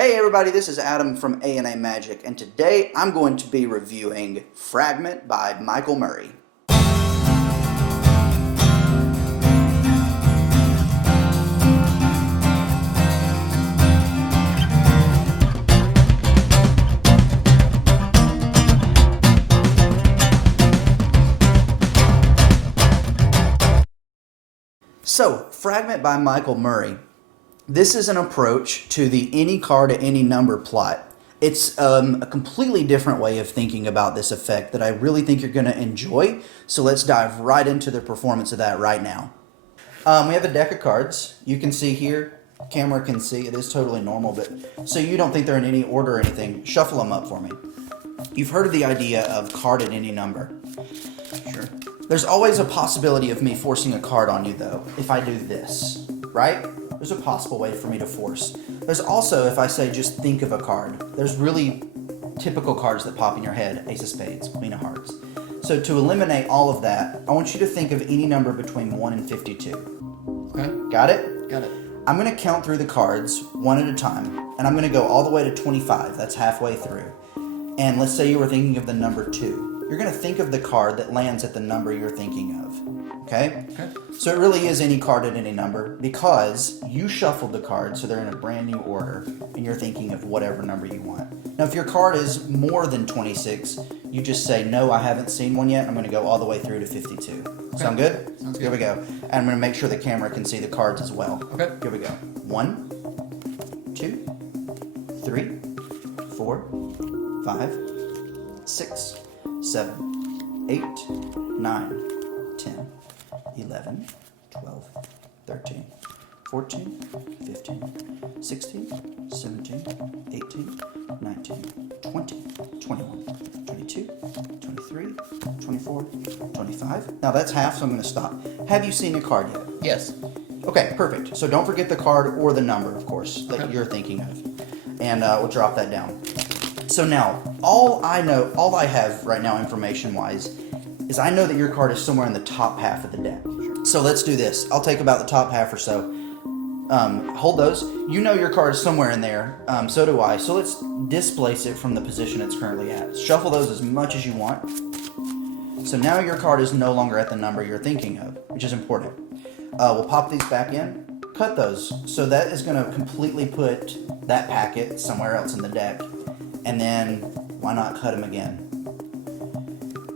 Hey everybody, this is Adam from A&A Magic, and today I'm going to be reviewing Fragment by Michael Murray. So, Fragment by Michael Murray. This is an approach to the any card at any number plot. It's a completely different way of thinking about this effect that I really think you're going to enjoy. So let's dive right into the performance of that right now. We have a deck of cards. You can see here, camera can see, it is totally normal, but so you don't think they're in any order or anything, shuffle them up for me. You've heard of the idea of card at any number. Sure. There's always a possibility of me forcing a card on you though, if I do this, right? There's a possible way for me to force. There's also, if I say just think of a card, there's really typical cards that pop in your head. Ace of Spades, Queen of Hearts. So to eliminate all of that, I want you to think of any number between 1 and 52. Okay. Got it? Got it. I'm going to count through the cards one at a time, and I'm going to go all the way to 25. That's halfway through. And let's say you were thinking of the number 2. You're going to think of the card that lands at the number you're thinking of. Okay? Okay. So it really is any card at any number because you shuffled the cards so they're in a brand new order and you're thinking of whatever number you want. Now if your card is more than 26, you just say, no, I haven't seen one yet. I'm going to go all the way through to 52. Okay. Sound good? Sounds good. Here we go. And I'm going to make sure the camera can see the cards as well. Okay. Here we go. 1, 2, 3, 4, 5, 6, 7, 8, 9, 10, 11, 12, 13, 14, 15, 16, 17, 18, 19, 20, 21, 22, 23, 24, 25. Now that's half, so I'm going to stop. Have you seen a card yet? Yes. Okay, perfect. So don't forget the card or the number, of course, that you're thinking of. And we'll drop that down. So now, all I have right now information-wise is I know that your card is somewhere in the top half of the deck. Sure. So let's do this. I'll take about the top half or so. Hold those. You know your card is somewhere in there. So do I. So let's displace it from the position it's currently at. Shuffle those as much as you want. So now your card is no longer at the number you're thinking of, which is important. We'll pop these back in. Cut those. So that is going to completely put that packet somewhere else in the deck. And then, why not cut them again?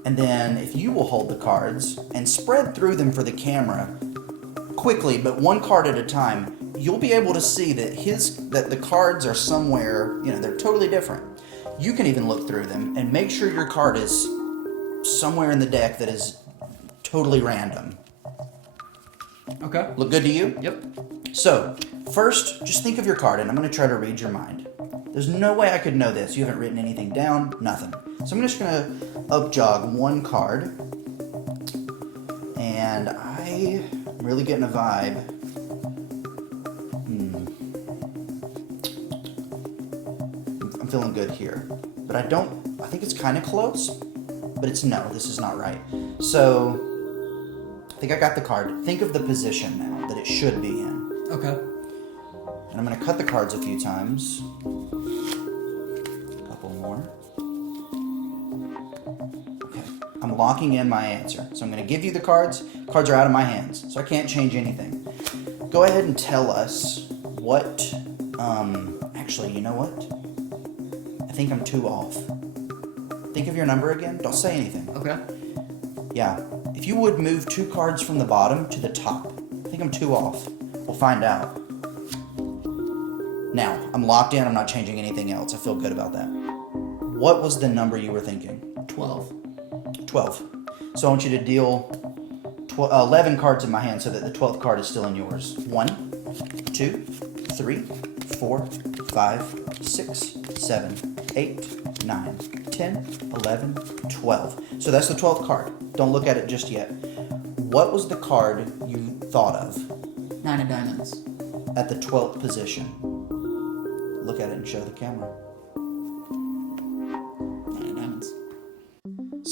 And then, if you will hold the cards and spread through them for the camera quickly, but one card at a time, you'll be able to see that the cards are somewhere, they're totally different. You can even look through them and make sure your card is somewhere in the deck that is totally random. Okay. Look good to you? Yep. So, first, just think of your card, and I'm going to try to read your mind. There's no way I could know this. You haven't written anything down, nothing. So I'm just going to up-jog one card. And I'm really getting a vibe. I'm feeling good here. But I think it's kind of close. But this is not right. So, I think I got the card. Think of the position now that it should be in. Okay. And I'm going to cut the cards a few times. More. Okay, I'm locking in my answer. So I'm going to give you the cards. Cards are out of my hands, so I can't change anything. Go ahead and tell us what, actually, you know what? I think I'm 2 off. Think of your number again. Don't say anything. Okay. Yeah, if you would move 2 cards from the bottom to the top. I think I'm 2 off. We'll find out. Now, I'm locked in. I'm not changing anything else. I feel good about that. What was the number you were thinking? 12. 12. So I want you to deal 11 cards in my hand so that the 12th card is still in yours. 1, 2, 3, 4, 5, 6, 7, 8, 9, 10, 11, 12. So that's the 12th card. Don't look at it just yet. What was the card you thought of? 9 of diamonds. At the 12th position. Look at it and show the camera.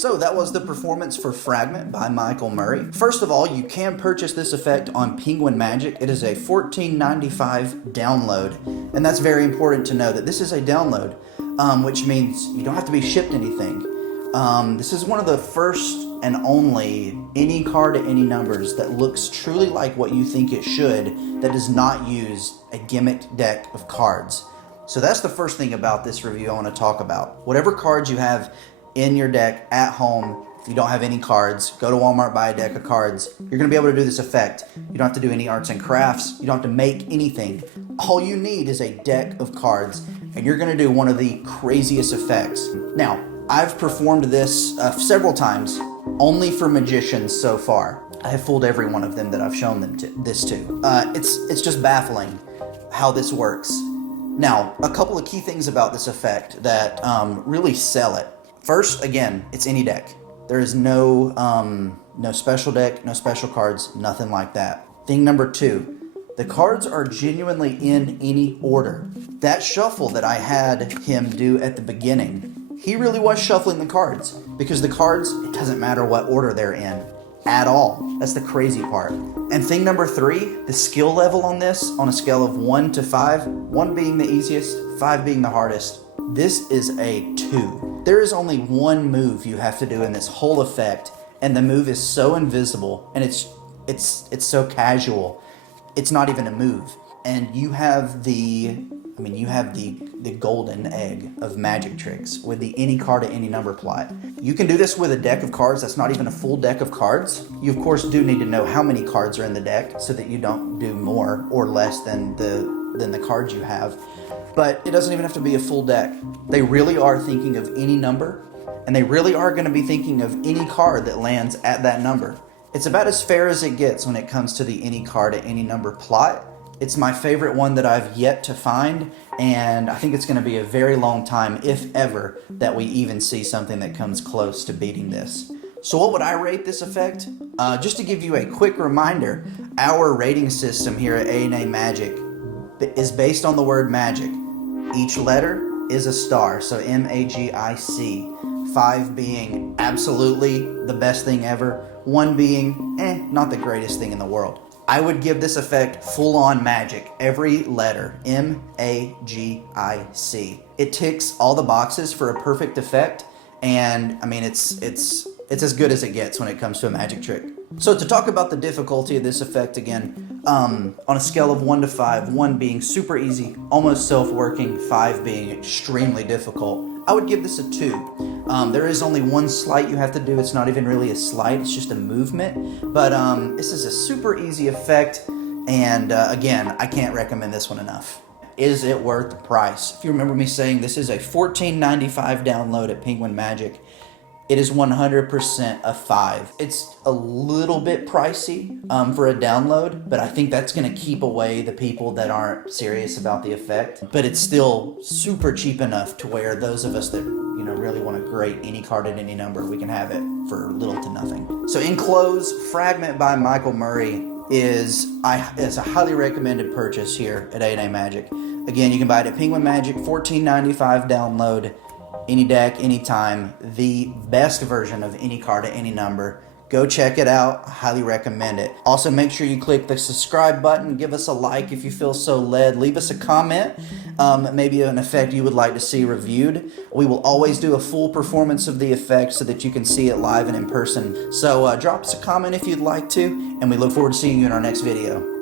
So that was the performance for Fragment by Michael Murray. First of all, you can purchase this effect on Penguin Magic. It is a $14.95 download, and that's very important to know that this is a download, which means you don't have to be shipped anything. This is one of the first and only any card at any numbers that looks truly like what you think it should, that does not use a gimmicked deck of cards. So that's the first thing about this review I want to talk about. Whatever cards you have in your deck at home, if you don't have any cards, go to Walmart, buy a deck of cards. You're going to be able to do this effect. You don't have to do any arts and crafts. You don't have to make anything. All you need is a deck of cards, and you're going to do one of the craziest effects. Now, I've performed this several times, only for magicians so far. I have fooled every one of them that I've shown them this to. It's just baffling how this works. Now, a couple of key things about this effect that really sell it. First, again, it's any deck. There is no special deck, no special cards, nothing like that. Thing number two, the cards are genuinely in any order. That shuffle that I had him do at the beginning, he really was shuffling the cards, because the cards, it doesn't matter what order they're in at all. That's the crazy part. And thing number three, the skill level on this, on a scale of 1 to 5, 1 being the easiest, 5 being the hardest, this is a 2. There is only one move you have to do in this whole effect, and the move is so invisible, and it's so casual. It's not even a move. And you have the golden egg of magic tricks with the any card at any number plot. You can do this with a deck of cards that's not even a full deck of cards. You of course do need to know how many cards are in the deck so that you don't do more or less than the cards you have. But it doesn't even have to be a full deck. They really are thinking of any number, and they really are going to be thinking of any card that lands at that number. It's about as fair as it gets when it comes to the any card at any number plot. It's my favorite one that I've yet to find, and I think it's going to be a very long time, if ever, that we even see something that comes close to beating this. So what would I rate this effect? Just to give you a quick reminder, our rating system here at A&A Magic is based on the word magic. Each letter is a star, so M-A-G-I-C. 5 being absolutely the best thing ever, 1 being, not the greatest thing in the world. I would give this effect full-on magic. Every letter, M-A-G-I-C. It ticks all the boxes for a perfect effect, and I mean it's as good as it gets when it comes to a magic trick. So to talk about the difficulty of this effect again, on a scale of 1 to 5, 1 being super easy, almost self-working, 5 being extremely difficult, I would give this a 2. There is only one sleight you have to do. It's not even really a sleight, it's just a movement. But this is a super easy effect, and again, I can't recommend this one enough. Is it worth the price? If you remember me saying this is a $14.95 download at Penguin Magic, it is 100% a 5. It's a little bit pricey for a download, but I think that's going to keep away the people that aren't serious about the effect. But it's still super cheap enough to where those of us that really want a great any card at any number, we can have it for little to nothing. So in close, Fragment by Michael Murray is a highly recommended purchase here at A&A Magic. Again, you can buy it at Penguin Magic, $14.95 download. Any deck, anytime, the best version of any card at any number. Go check it out. I highly recommend it. Also, make sure you click the subscribe button. Give us a like if you feel so led. Leave us a comment. Maybe an effect you would like to see reviewed. We will always do a full performance of the effect so that you can see it live and in person. So drop us a comment if you'd like to, and we look forward to seeing you in our next video.